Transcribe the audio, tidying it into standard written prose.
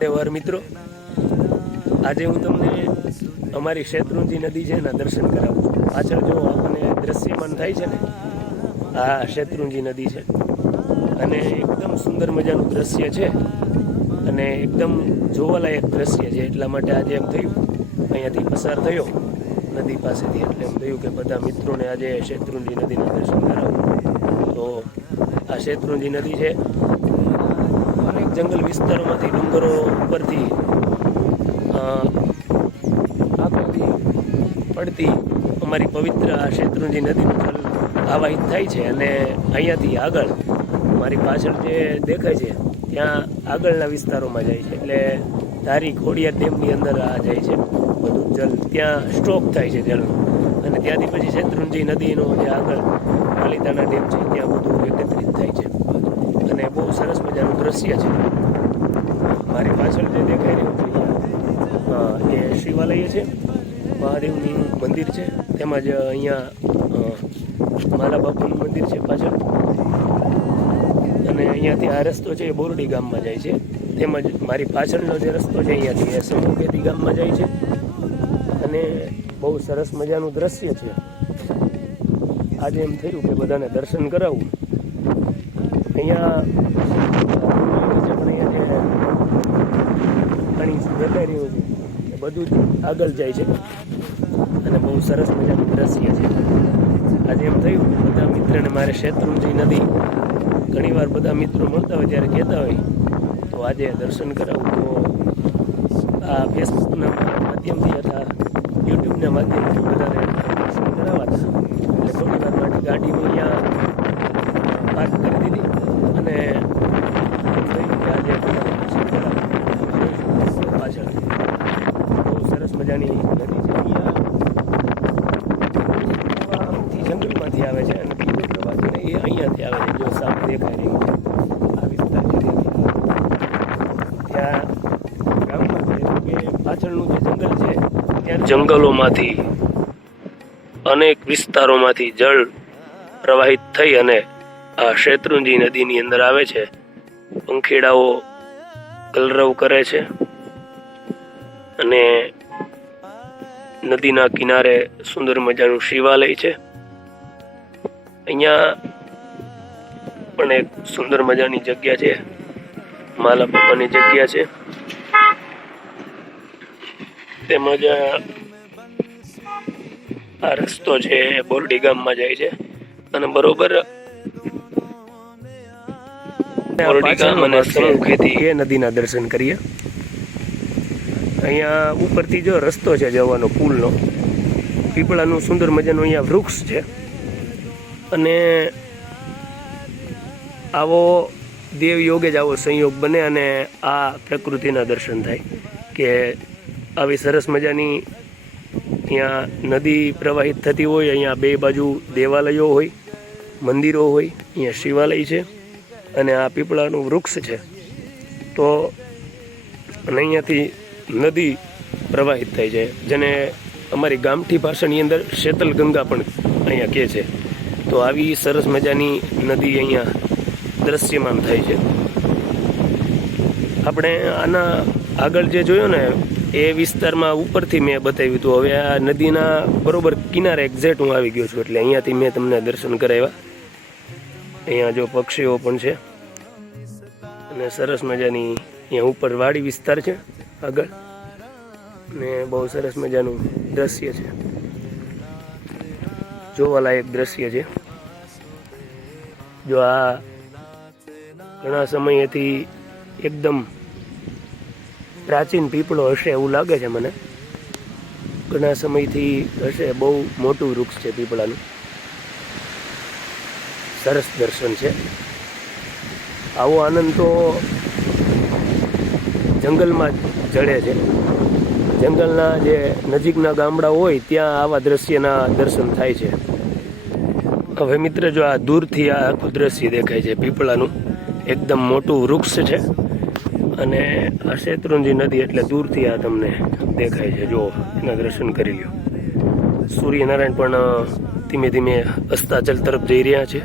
તહેવાર મિત્રો, આજે હું તમને અમારી શેત્રુંજી નદી છે એના દર્શન કરાવું છું. પાછળ જો આપણને દ્રશ્યમાન થાય છે ને, આ શેત્રુંજી નદી છે અને એકદમ સુંદર મજાનું દ્રશ્ય છે અને એકદમ જોવાલાયક દ્રશ્ય છે. એટલા માટે આજે એમ થયું અહીંયાથી પસાર થયો નદી પાસેથી, એટલે એમ થયું કે બધા મિત્રોને આજે શેત્રુંજી નદીના દર્શન કરાવું. તો આ શેત્રુંજી નદી છે, અનેક જંગલ વિસ્તારોમાંથી ડુંગરો ઉપરથી આગળથી પડતી અમારી પવિત્ર આ શેત્રુંજી નદીનું જળ આવાહિત થાય છે અને અહીંયાથી આગળ મારી પાછળ જે દેખાય છે ત્યાં આગળના વિસ્તારોમાં જાય છે. એટલે ધારી ખોડિયાર ડેમની અંદર આ જાય છે બધું જળ, ત્યાં સ્ટોક થાય છે જળનું, અને ત્યાંથી પછી શેત્રુંજી નદીનો જે આગળ પાલિતાણા ડેમ છે ત્યાં બધું એકત્રિત થાય છે અને બહુ સરસ મજાનું દ્રશ્ય છે. મારી પાછળ જે દેખાઈ રહ્યું છે એ શિવાલય છે, મહાદેવનું મંદિર છે, તેમજ અહીંયા માલા બાપુનું મંદિર છે પાછળ, અને અહીંયાથી આ રસ્તો છે એ બોરડી ગામમાં જાય છે. તેમજ મારી પાછળનો જે રસ્તો છે અહીંયાથી એ સમૂહખેતી ગામમાં જાય છે અને બહુ સરસ મજાનું દ્રશ્ય છે. આજે એમ થયું કે બધાને દર્શન કરાવું. અહીંયા પાણી દેખાઈ રહ્યું છે એ બધું જ આગળ જાય છે અને બહુ સરસ મજાનું દ્રશ્ય છે. આજે એમ થયું કે બધા મિત્રને મારે શેત્રુંજી નદી ઘણીવાર બધા મિત્રો મળતા હોય ત્યારે કહેતા હોય તો આજે દર્શન કરાવું. તો આ ફેસબુકના માધ્યમથી અથવા યુટ્યુબના માધ્યમથી બધાને દર્શન કરાવવા હતા. એટલે થોડી વાર માટે ગાડીને અહીંયા પાર્ક કરી દીધી અને આજે પાછળ બહુ સરસ મજાની નદી છે. અહીંયાથી જંગલમાંથી આવે છે અને બીજો પ્રવાહ છે ને એ અહીંયાથી આવે છે. જો સામે દેખાઈ રહ્યું છે આ વિસ્તાર છે ત્યાં ગામમાં છે કે પાછળનું જે જંગલ છે ત્યાં જંગલોમાંથી અનેક વિસ્તારોમાંથી જળ પ્રવાહિત થઈ અને આ શેત્રુંજી નદીની અંદર આવે છે. પંખીડાઓ કલરવ કરે છે અને નદીના કિનારે સુંદર મજાનું શિવાલય છે. અહીંયા પણ એક સુંદર મજાની જગ્યા છે, માલા બાપાની જગ્યા છે. તેમજ આ રસ્તો છે બોરડી ગામમાં જાય છે અને બરોબર બોરડી ગામ અને સમૂહખેતી એ નદીના દર્શન કરીએ. અહીંયા ઉપરથી જો રસ્તો છે જવાનો પુલનો, પીપળાનું સુંદર મજાનું અહીંયા વૃક્ષ છે અને આવો દેવ યોગે જ આવો સંયોગ બને અને આ પ્રકૃતિના દર્શન થાય કે આવી સરસ મજાની અહીંયા નદી પ્રવાહિત થતી હોય. અહીંયા બે બાજુ દેવાલયો હોય, મંદિરો હોય, અહીંયા શિવાલય છે અને આ પીપળાનું વૃક્ષ છે. તો અને અહીંયાથી નદી પ્રવાહિત થાય છે, જેને અમારી ગામઠી ભાષાની અંદર શેતલ ગંગા પણ અહીંયા કહે છે. તો આવી સરસ મજાની નદી અહીંયા દ્રશ્યમાન થાય છે. આપણે આના આગળ જે જોયો ને એ વિસ્તારમાં ઉપરથી મેં બતાવ્યું હતું. હવે આ નદીના બરોબર કિનારે એક્ઝેક્ટ હું આવી ગયો છું, એટલે અહીંયાથી મેં તમને દર્શન કરાવ્યા. અહીંયા જો પક્ષીઓ પણ છે અને સરસ મજાની અહીંયા ઉપર વાડી વિસ્તાર છે આગળ, ને બહુ સરસ મજાનું દ્રશ્ય છે, જોવાલાયક દ્રશ્ય છે. જો આ ઘણા સમયથી એકદમ પ્રાચીન પીપળો હશે એવું લાગે છે મને. ઘણા સમયથી હશે, બહુ મોટું વૃક્ષ છે પીપળાનું. સરસ દર્શન છે. આવો આનંદ તો જંગલમાં જડે છે. જંગલના જે નજીકના ગામડા હોય ત્યાં આવા દ્રશ્યના દર્શન થાય છે. હવે મિત્ર, જો આ દૂરથી આ આખું દ્રશ્ય દેખાય છે પીપળાનું, એકદમ મોટું વૃક્ષ છે અને આ શેત્રુંજી નદી એટલે દૂરથી આ તમને દેખાય છે. જો એના દર્શન કરી લ્યો. સૂર્યનારાયણ પણ ધીમે ધીમે અસ્તાચલ તરફ જઈ રહ્યા છે.